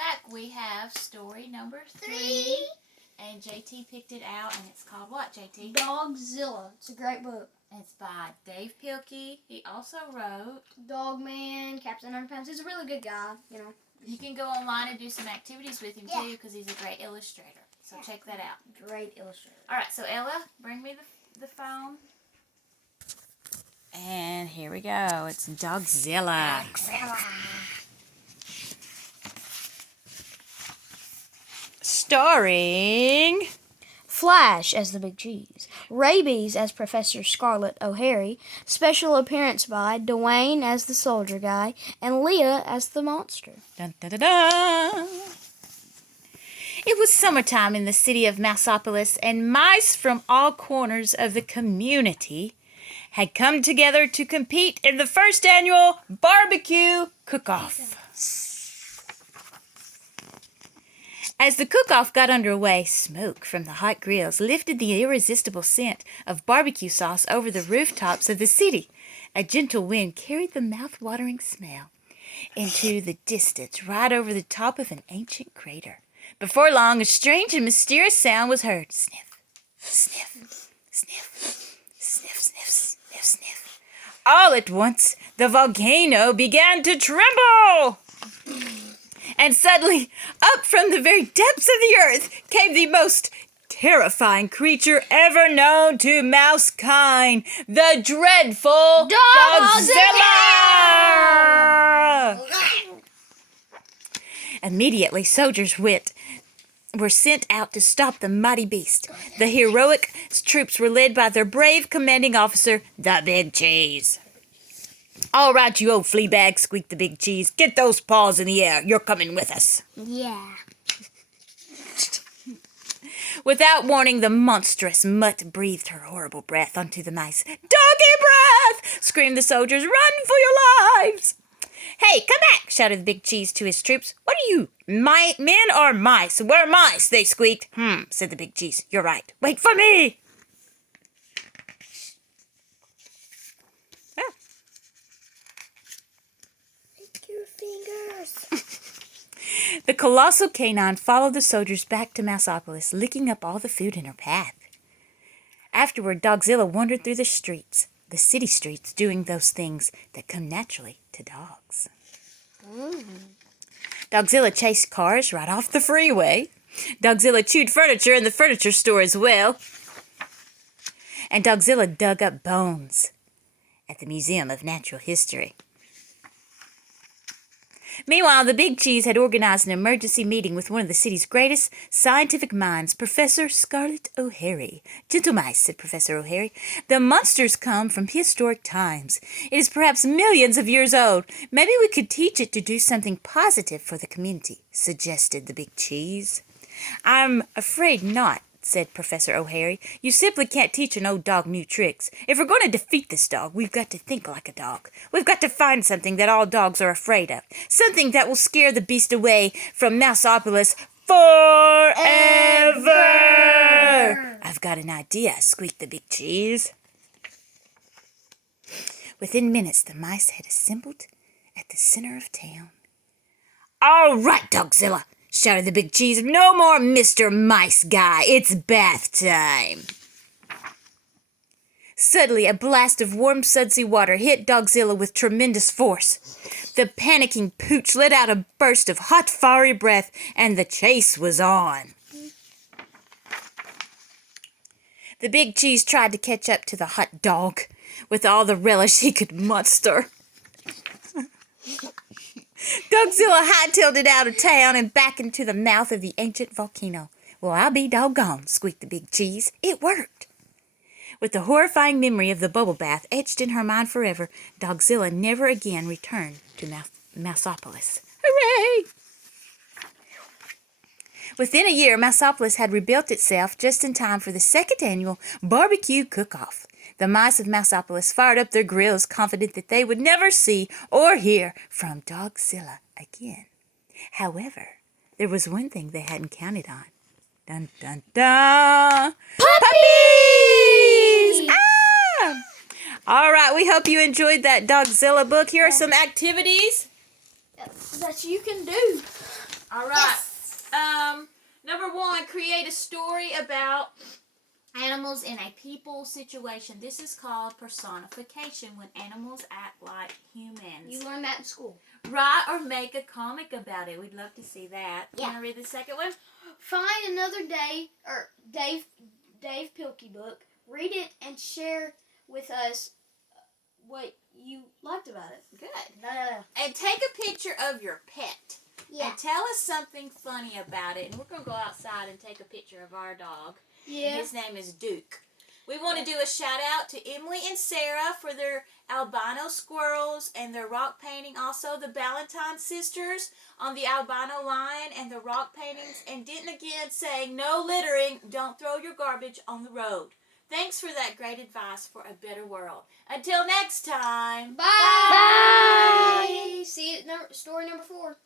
back. We have story number 3. And JT picked it out, and it's called what, JT? Dogzilla. It's a great book. It's by Dave Pilkey. He also wrote Dogman, Captain Underpants. He's a really good guy, you know. You can go online and do some activities with him, too, because he's a great illustrator. So check that out. Great illustrator. All right, so Ella, bring me the phone. And here we go. It's Dogzilla. Starring Flash as the Big Cheese, Rabies as Professor Scarlet O'Hare, special appearance by Dwayne as the soldier guy, and Leah as the monster. Dun, dun, dun, dun. It was summertime in the city of Mouseopolis, and mice from all corners of the community had come together to compete in the first annual barbecue cook-off. As the cook-off got underway, smoke from the hot grills lifted the irresistible scent of barbecue sauce over the rooftops of the city. A gentle wind carried the mouth-watering smell into the distance, right over the top of an ancient crater. Before long, a strange and mysterious sound was heard. Sniff, sniff, sniff, sniff, sniff, sniff, sniff. All at once, the volcano began to tremble. And suddenly, up from the very depths of the earth, came the most terrifying creature ever known to mousekind, the dreadful Dogzilla! Immediately, soldiers were sent out to stop the mighty beast. The heroic troops were led by their brave commanding officer, the Big Cheese. All right, you old flea bag, squeaked the Big Cheese. Get those paws in the air. You're coming with us. Yeah. Without warning, the monstrous mutt breathed her horrible breath onto the mice. Doggy breath! Screamed the soldiers. Run for your lives! Hey, come back! Shouted the Big Cheese to his troops. What are you, men or mice? We're mice, they squeaked. Said the Big Cheese. You're right. Wait for me! The colossal canine followed the soldiers back to Mouseopolis, licking up all the food in her path. Afterward, Dogzilla wandered through the streets, the city streets, doing those things that come naturally to dogs. Dogzilla chased cars right off the freeway. Dogzilla chewed furniture in the furniture store as well. And Dogzilla dug up bones at the Museum of Natural History. Meanwhile, the Big Cheese had organized an emergency meeting with one of the city's greatest scientific minds, Professor Scarlet O'Hare. Gentle mice, said Professor O'Hare, the monsters come from prehistoric times. It is perhaps millions of years old. Maybe we could teach it to do something positive for the community, suggested the Big Cheese. I'm afraid not, said Professor O'Hare. You simply can't teach an old dog new tricks. If we're going to defeat this dog, we've got to think like a dog. We've got to find something that all dogs are afraid of. Something that will scare the beast away from Mouseopolis forever. I've got an idea, squeaked the Big Cheese. Within minutes, the mice had assembled at the center of town. All right, Dogzilla, shouted the Big Cheese. No more Mr. Mice Guy. It's bath time. Suddenly, a blast of warm, sudsy water hit Dogzilla with tremendous force. The panicking pooch let out a burst of hot, fiery breath, and the chase was on. The Big Cheese tried to catch up to the hot dog with all the relish he could muster. Dogzilla hightailed it out of town and back into the mouth of the ancient volcano. Well, I'll be doggone, squeaked the Big Cheese. It worked. With the horrifying memory of the bubble bath etched in her mind forever, Dogzilla never again returned to Mouseopolis. Hooray! Within a year, Mouseopolis had rebuilt itself just in time for the second annual barbecue cook-off. The mice of Mouseopolis fired up their grills, confident that they would never see or hear from Dogzilla again. However, there was one thing they hadn't counted on. Dun, dun, dun! Puppies! Ah! All right, we hope you enjoyed that Dogzilla book. Here are some activities that you can do. All right. create a story about animals in a people situation. This is called personification, when animals act like humans. You learned that in school. Write or make a comic about it. We'd love to see that. Yeah. Want to read the second one? Find another Dave Pilkey book, read it, and share with us what you liked about it. Good. And take a picture of your pet. Yeah. And tell us something funny about it. And we're going to go outside and take a picture of our dog. Yeah. And his name is Duke. We want to do a shout out to Emily and Sarah for their albino squirrels and their rock painting. Also, the Ballantyne sisters on the albino lion and the rock paintings. And didn't again saying no littering. Don't throw your garbage on the road. Thanks for that great advice for a better world. Until next time. Bye. See you at story number 4.